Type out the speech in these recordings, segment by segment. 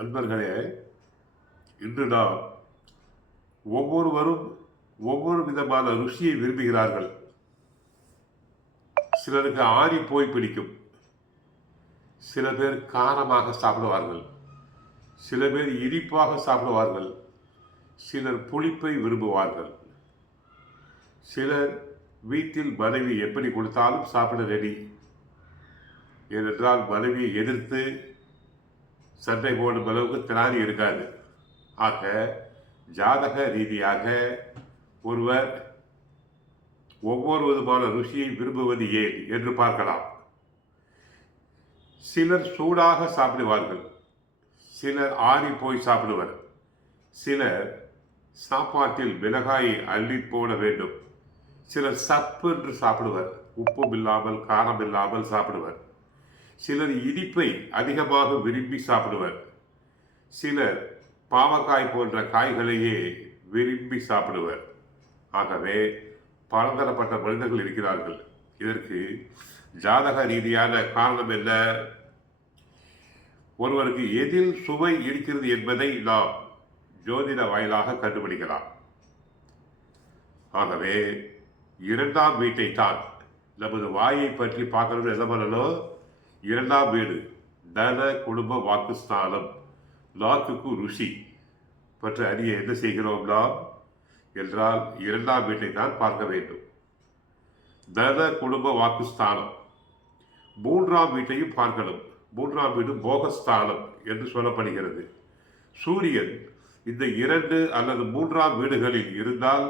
அன்பர்களே, இன்று நாம் ஒவ்வொருவரும் ஒவ்வொரு விதமான ருசியை விரும்புகிறார்கள். சிலருக்கு ஆறி போய் பிடிக்கும், சில பேர் காரமாக சாப்பிடுவார்கள், சில பேர் இனிப்பாக சாப்பிடுவார்கள், சிலர் புளிப்பை விரும்புவார்கள். சிலர் வீட்டில் மனைவி எப்படி கொடுத்தாலும் சாப்பிட ரெடி. ஏனென்றால் மனைவியை எதிர்த்து சண்டை போடும் அளவுக்கு திராணி இருக்காது. ஆக ஜாதக ரீதியாக ஒருவர் ஒவ்வொரு விதமான ருசியை விரும்புவது ஏன் என்று பார்க்கலாம். சிலர் சூடாக சாப்பிடுவார்கள், சிலர் ஆறி போய் சாப்பிடுவர், சிலர் சாப்பாட்டில் மிளகாயை அள்ளி போட வேண்டும், சிலர் சப்பு என்று சாப்பிடுவர், உப்பும் இல்லாமல் காரம் இல்லாமல் சாப்பிடுவர், சிலர் இனிப்பை அதிகமாக விரும்பி சாப்பிடுவர், சிலர் பாவக்காய் போன்ற காய்களையே விரும்பி சாப்பிடுவர். ஆகவே பலதரப்பட்ட மனிதர்கள் இருக்கிறார்கள். இதற்கு ஜாதக ரீதியான காரணம் என்ன? ஒருவருக்கு எதில் சுவை இருக்கிறது என்பதை நாம் ஜோதிட வாயிலாக கண்டுபிடிக்கலாம். ஆகவே இரண்டாம் வீட்டை தான் நமது வாயை பற்றி பார்க்கணும். என்ன பண்ணணும்? இரண்டாம் வீடு தன குடும்ப வாக்குஸ்தானம், நாக்குக்கு ருசி பற்றி அறிய என்ன செய்கிறோம் நாம் என்றால் இரண்டாம் வீட்டை தான் பார்க்க வேண்டும். தன குடும்ப வாக்குஸ்தானம். மூன்றாம் வீட்டையும் பார்க்கணும். மூன்றாம் வீடு போகஸ்தானம் என்று சொல்லப்படுகிறது. சூரியன் இந்த 2 அல்லது 3ஆம் வீடுகளில் இருந்தால்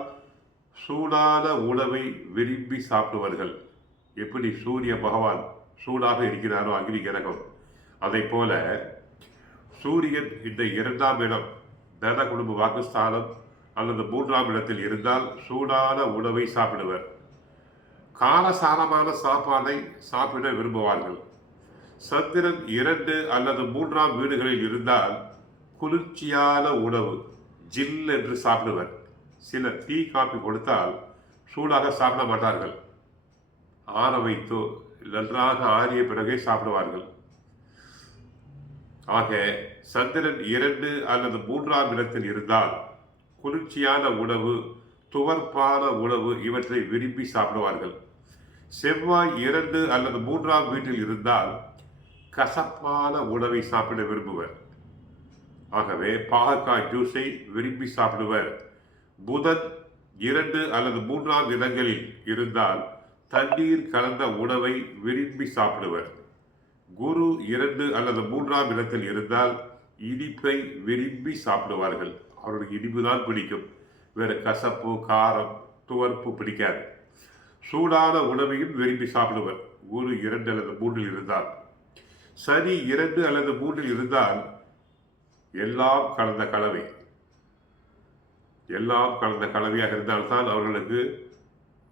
சூடான உணவை விரும்பி சாப்பிடுவார்கள். எப்படி சூரிய பகவான் சூடாக இருக்கிறாரோ அக்னி கிரகம், அதை போல சூரியன் இந்த 2ஆம் இடம் தன குடும்ப வாக்குஸ்தானம் அல்லது 3ஆம் இடத்தில் இருந்தால் சூடான உணவை சாப்பிடுவர். காரசாரமான சாப்பாடை சாப்பிட விரும்புவார்கள். சந்திரன் 2 அல்லது 3ஆம் வீடுகளில் இருந்தால் குளிர்ச்சியான உணவு ஜில் என்று சாப்பிடுவர். சிலர் டீ காபி கொடுத்தால் சூடாக சாப்பிட மாட்டார்கள், ஆற வைத்தோ நன்றாக ஆறிய பிறகே சாப்பிடுவார்கள். ஆக சந்திரன் 2 அல்லது 3ஆம் இடத்தில் இருந்தால் குளிர்ச்சியான உணவு, துவர்ப்பான உணவு இவற்றை விரும்பி சாப்பிடுவார்கள். செவ்வாய் 2 அல்லது 3ஆம் வீட்டில் இருந்தால் கசப்பான உணவை சாப்பிட விரும்புவர். ஆகவே பாகக்காய் ஜூஸை விரும்பி சாப்பிடுவர். புதன் 2 அல்லது 3ஆம் இடங்களில் இருந்தால் தண்ணீர் கலந்த உணவை விரும்பி சாப்பிடுவர். குரு 2 அல்லது 3ஆம் இடத்தில் இருந்தால் இனிப்பை விரும்பி சாப்பிடுவார்கள். அவர்களுக்கு இனிப்பு தான் பிடிக்கும், வேறு கசப்பு காரம் துவர்ப்பு பிடிக்காது. சூடான உணவையும் விரும்பி சாப்பிடுவர். குரு 2 அல்லது 3இல் இருந்தால். சனி 2 அல்லது 3இல் இருந்தால் எல்லாம் கலந்த கலவை, எல்லாம் கலந்த கலவையாக இருந்தால்தான் அவர்களுக்கு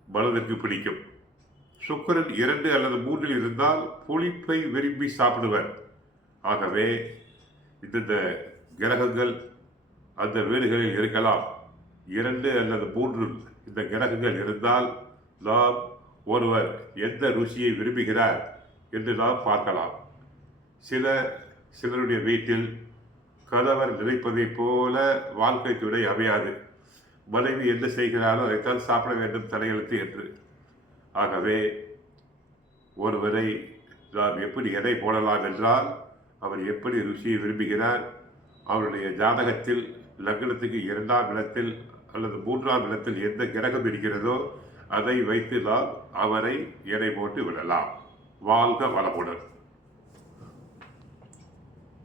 மனதிற்கு பிடிக்கும். சுக்கிரன் 2 அல்லது 3இல் இருந்தால் புளிப்பை விரும்பி சாப்பிடுவர். ஆகவே இந்த கிரகங்கள் அந்த வீடுகளில் இருக்கலாம். 2 அல்லது 3 இந்த கிரகங்கள் இருந்தால் நாம் ஒருவர் எந்த ருசியை விரும்புகிறார் என்று நாம் பார்க்கலாம். சிலருடைய வீட்டில் கணவர் நினைப்பதைப் போல வாழ்க்கை துணை அமையாது. மனைவி என்ன செய்கிறாரோ அதைத்தான் சாப்பிட வேண்டும் தலையெழுத்து என்று. ஆகவே ஒருவரை நாம் எப்படி எடை போடலாம் என்றால் அவர் எப்படி ருசியை விரும்புகிறார், அவருடைய ஜாதகத்தில் லக்னத்துக்கு 2ஆம் இடத்தில் அல்லது 3ஆம் இடத்தில் எந்த கிரகம் இருக்கிறதோ அதை வைத்து நாம் அவரை எடை போட்டு விடலாம். வாழ்க வளமுடன்.